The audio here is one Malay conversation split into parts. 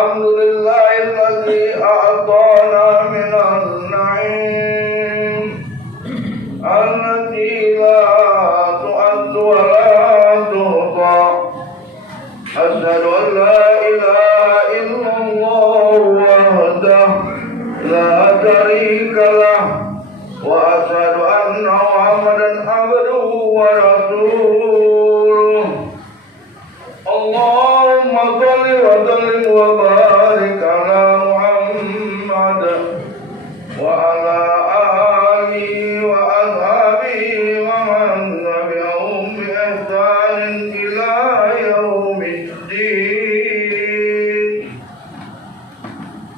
الحمد لله الذي أعطانا من النعيم التي لا تعد ولا تحصى. أشهد أن لا إله إلا الله وحده لا شريك له وأشهد أن محمدا عبده ورسوله. اللهم صل وسلم وبارك على محمد وعلى آله وأصحابه ومن تبعهم بإحسان إلى يوم الدين.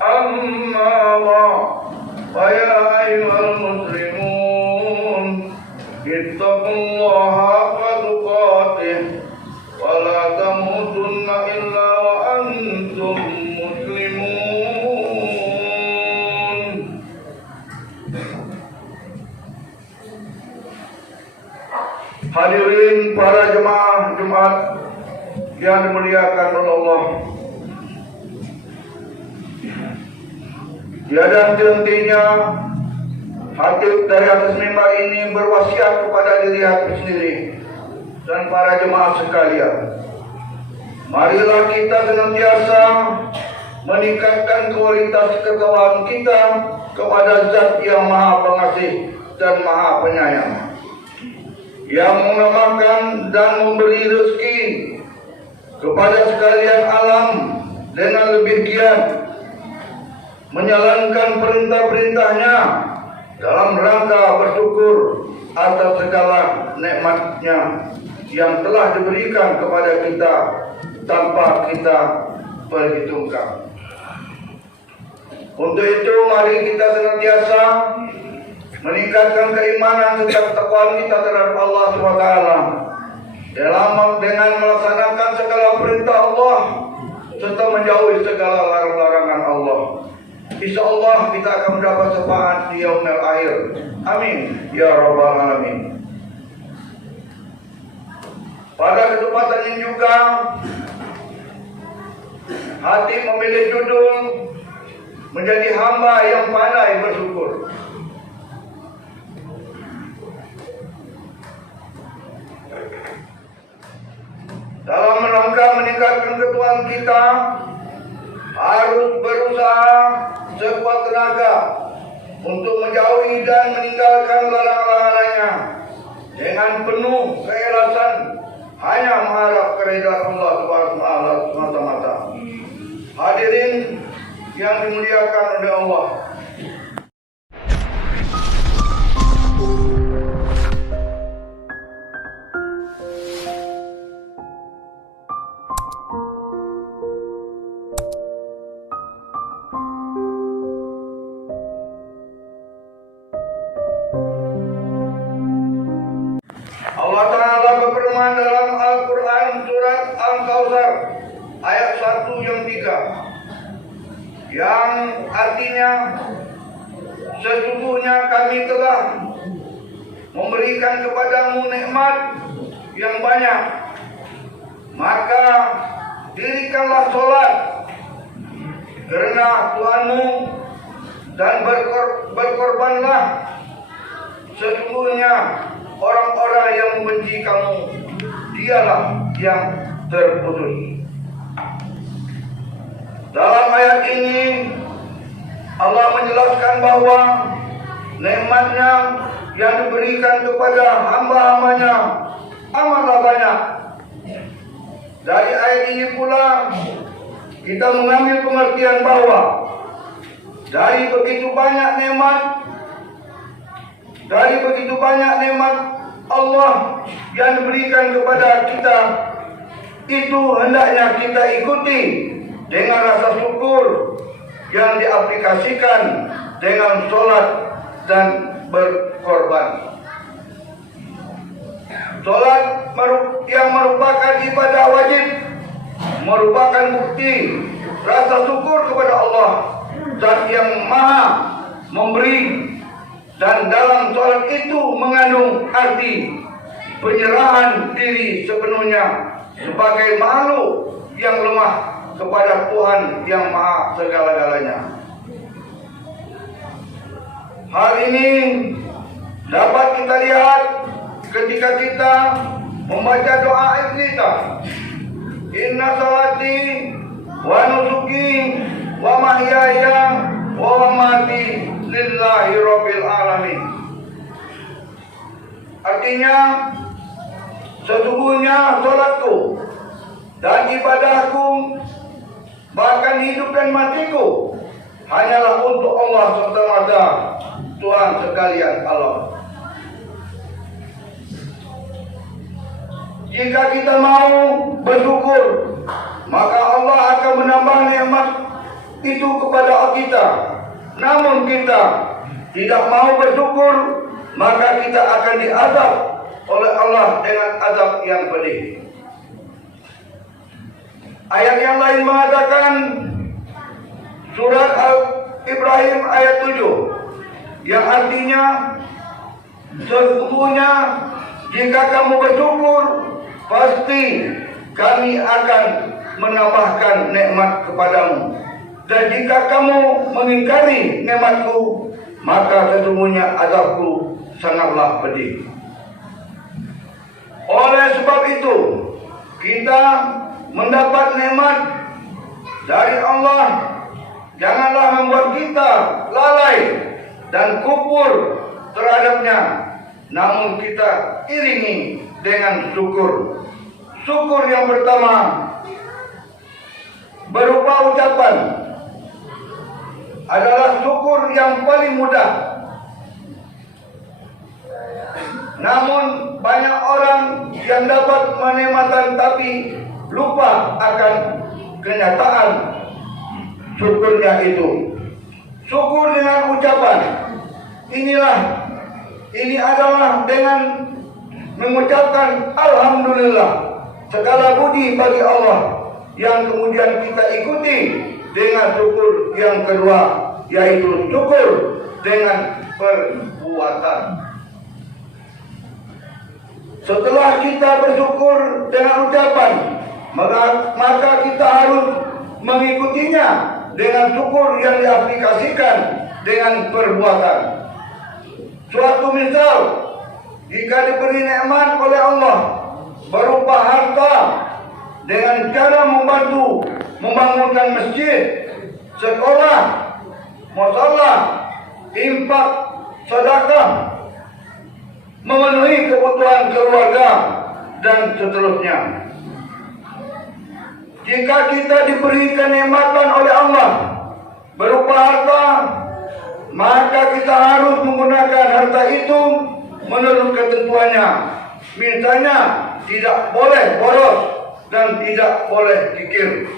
أما بعد فيا أيها المسلمون اتقوا الله حق تقاته ولا تموتن إلا وأنتم مسلمون. Hadirin para jemaah Jumat yang dimuliakan oleh Allah, tiada hentinya hatib dari atas mimbar ini berwasiat kepada diri hati sendiri dan para jemaah sekalian. Marilah kita senantiasa meningkatkan kualitas ketakwaan kita kepada Zat yang Maha Pengasih dan Maha Penyayang, yang mengamalkan dan memberi rezeki kepada sekalian alam dengan lebih giat, menjalankan perintah-perintahnya dalam rangka bersyukur atas segala nikmatnya yang telah diberikan kepada kita tanpa kita perhitungkan. Untuk itu mari kita senantiasa meningkatkan keimanan serta ketakwaan kita terhadap Allah SWT dengan melaksanakan segala perintah Allah serta menjauhi segala larangan Allah. Insya Allah kita akan mendapat syafaat di yaumil akhir. Amin ya rabbal alamin. Pada kesempatan ini juga hati memilih judul menjadi hamba yang pandai bersyukur. Dalam rangka meningkatkan ketakwaan kita harus berusaha sekuat tenaga untuk menjauhi dan meninggalkan larangan-larangannya dengan penuh keikhlasan, hanya mengharap keridhaan Allah Subhanahu wa taala semata-mata. Hadirin yang dimuliakan oleh Allah, Allah Ta'ala berfirman dalam Al-Quran surat Al-Kautsar ayat 1 yang 3, yang artinya sesungguhnya kami telah memberikan kepadamu nikmat yang banyak, maka dirikanlah sholat karena Tuhanmu dan berkorbanlah. Sesungguhnya orang-orang yang membenci kamu, dialah yang terputus. Dalam ayat ini Allah menjelaskan bahwa nikmatnya yang diberikan kepada hamba-hambanya amatlah banyak. Dari ayat ini pula kita mengambil pengertian bahwa dari begitu banyak nikmat Allah yang diberikan kepada kita, itu hendaknya kita ikuti dengan rasa syukur yang diaplikasikan dengan sholat dan berkorban. Sholat yang merupakan ibadah wajib merupakan bukti rasa syukur kepada Allah, Zat yang Maha memberi, dan dalam sholat itu mengandung arti penyerahan diri sepenuhnya sebagai makhluk yang lemah kepada Tuhan yang Maha segala-galanya. Hal ini dapat kita lihat ketika kita membaca doa iftitah. Inna salati wa nusuki wa mahyaya wa mamati lillahi rabbil alamin. Artinya, sesungguhnya salatku dan ibadahku, bahkan hidup dan matiku, hanyalah untuk Allah semata-mata, Tuhan sekalian Allah. Jika kita mau bersyukur, maka Allah akan menambah nikmat itu kepada kita. Namun kita tidak mau bersyukur, maka kita akan diazab oleh Allah dengan azab yang pedih. Ayat yang lain mengatakan, surat Al-Ibrahim ayat 7, yang artinya, sesungguhnya jika kamu bersyukur, pasti kami akan menambahkan nikmat kepadamu. Dan jika kamu mengingkari nikmatku, maka sesungguhnya azabku sangatlah pedih. Oleh sebab itu, kita mendapat nikmat dari Allah, janganlah membuat kita lalai dan kufur terhadapnya, namun kita iringi dengan syukur. Syukur yang pertama berupa ucapan adalah syukur yang paling mudah. Namun banyak orang yang dapat menikmati tapi lupa akan kenyataan syukurnya itu. Syukur dengan ucapan ini adalah dengan mengucapkan alhamdulillah, segala puji bagi Allah, yang kemudian kita ikuti dengan syukur yang kedua, yaitu syukur dengan perbuatan. Setelah kita bersyukur dengan ucapan, maka kita harus mengikutinya dengan syukur yang diaplikasikan dengan perbuatan. Suatu misal, jika diberi nikmat oleh Allah berupa harta, dengan cara membantu membangunkan masjid, sekolah, mushola, infak, sedekah, memenuhi kebutuhan keluarga, dan seterusnya. Jika kita diberi kenikmatan oleh Allah berupa harta, maka kita harus menggunakan harta itu menurut ketentuannya. Misalnya, tidak boleh boros dan tidak boleh kikir.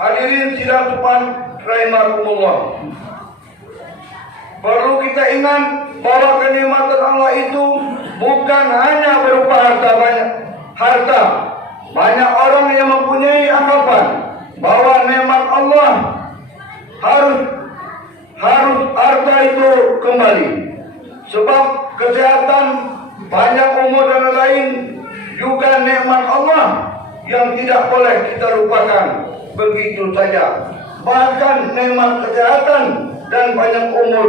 Hadirin sidang Tuhan rahimakumullah, perlu kita ingat bahwa kenikmatan Allah itu bukan hanya berupa harta. Banyak orang yang mempunyai anggapan bahwa nikmat Allah harus harta itu kembali. Sebab kesehatan, banyak umur dan lain juga nikmat Allah yang tidak boleh kita lupakan begitu saja. Bahkan nikmat kesehatan dan banyak umur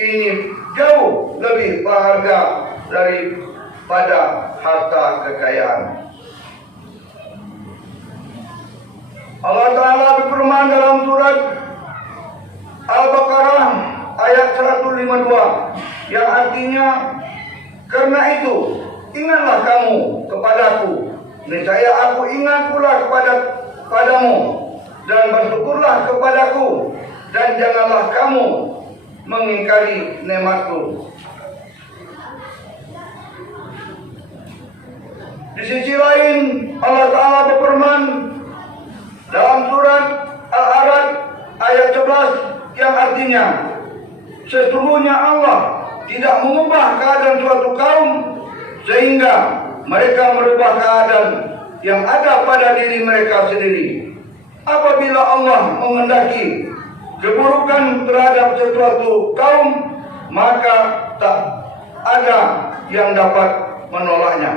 ini jauh lebih berharga daripada harta kekayaan. Allah Ta'ala berfirman dalam surat Al-Baqarah ayat 152, yang artinya, karena itu ingatlah kamu kepadaku, niscaya aku ingat pula kepadamu, dan bersyukurlah kepadaku, dan janganlah kamu mengingkari nikmatku. Di sisi lain, Allah Ta'ala berfirman dalam surat Al-A'raf ayat 11, yang artinya, sesungguhnya Allah tidak mengubah keadaan suatu kaum sehingga mereka merubah keadaan yang ada pada diri mereka sendiri. Apabila Allah menghendaki keburukan terhadap sesuatu kaum, maka tak ada yang dapat menolaknya.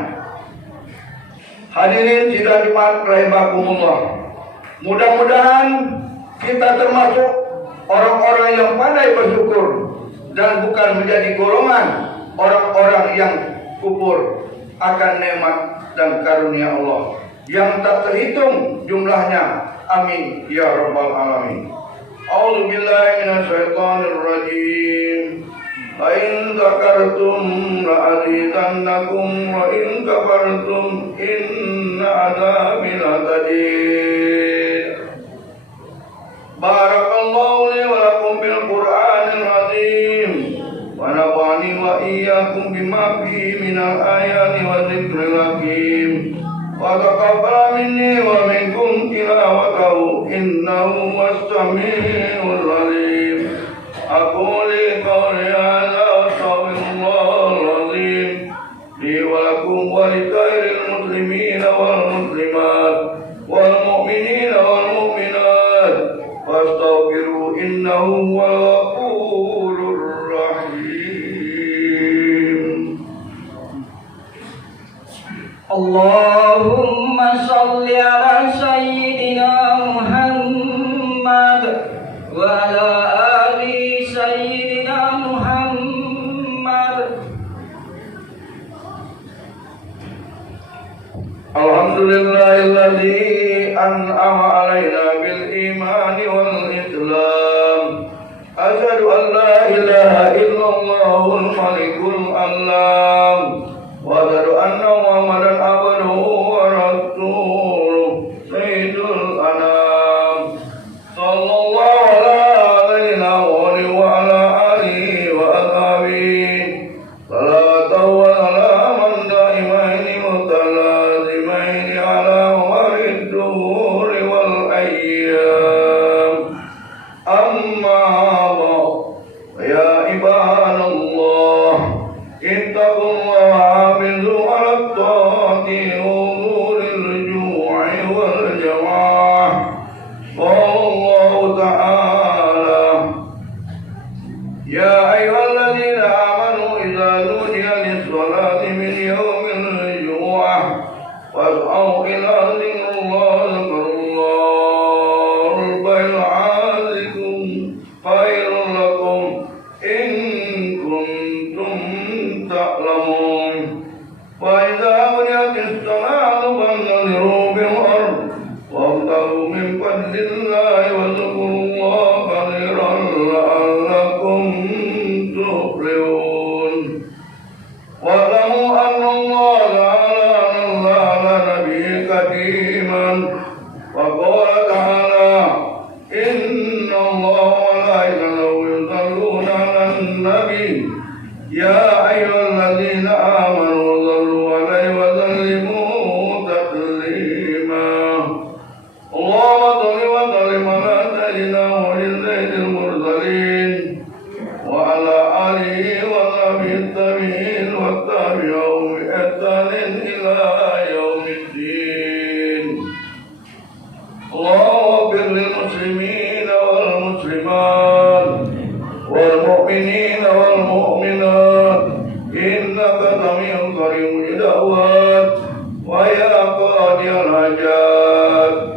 Hadirin sidang Jumat rahimakumullah. Mudah-mudahan kita termasuk orang-orang yang pandai bersyukur dan bukan menjadi golongan orang-orang yang kufur akan nikmat dan karunia Allah yang tak terhitung jumlahnya. Amin ya rabbal alamin. A'udzu billahi minasyaitonir rajim. La in zakartum la'azidannakum wa in kafartum inna adzabi lashadid. Barakallahu li wa lakum bil Qur'anil azim wa nafa'ani wa iyyakum bima fihi minal ayati wa dzikril hakim. Wa taqabbal minni wa minkum tilawatahu innahu was-sami'ul 'alim. Aquli qawli hadza wa astaghfirullahal azim li wa lakum wa li sairil muslimina wal muslimat wal mu'minina wal mu'minat wastaghfiru innahu huwal ghafurur rahim. Allahumma salli ala sayyidina Muhammad wa ala ali sayyidina Muhammad. Alhamdulillahilladzi an'ama alaina bil imani wal islam. Asyhadu an la ilaha illallahul malikul alam. Wa asyhadu anna Muhammadan abduhu wa rasuluh sayyidul anam. Sallallahu alaihi wa ala alihi wa ashabihi. Salatu wa salaman daimaini mutalazimaini ala warid duhuri wal ayyam. Amma ba'd, ya ibadallah, ittaqullaha hafizu ala ta'ati huduril ju'i wal jama'ah. Wallahu ta'ala ya ayyuhalladzina amanu idza nudiya lis-salati min yawmil jumu'ah fas'au ila dzikrillah dzikrullahal bai'azikum khairul lakum in kuntum ta'lamun. Wa idza qudiyatis salatu fantashiru bil ard wabtaghu min fadlillahi wa dzkurullaha katsiran la'allakum tuflihun. Wa'lamu anna Allaha ta'ala ala nabiyyi kadiman wa qala ta'ala inna Allaha wa malaikatahu yusalluna 'alan nabi ya ayyuhalladzina amanu sallu 'alaihi wa sallimu taslima. Allahumma shalli wa sallim ala sayyidina Muhammadin sayyidil mursalin wa ala alihi wa sahbihi tabi'in wa tabi'ahum bi ihsanin ila yaumiddin. Allahumma ighfir lil muslimina wal muslimat wal mu'minina wal mu'minat innaka sami'un qaribun da'wat wa ya qadiyal hajat.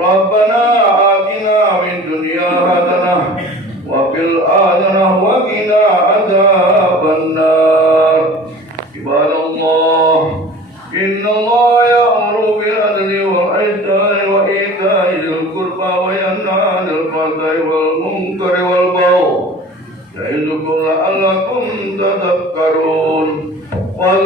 Rabbana atina fid dunya hasanah wa fil akhirati wa qina adzabannar. Ibadallah, innallaha ya'muru bil adli wal ihsani wa ita'i dzil qurba wa yanha 'anil fahsya'i wal munkari wal baghi ya'idukum la'allakum tadhakkarun. Wa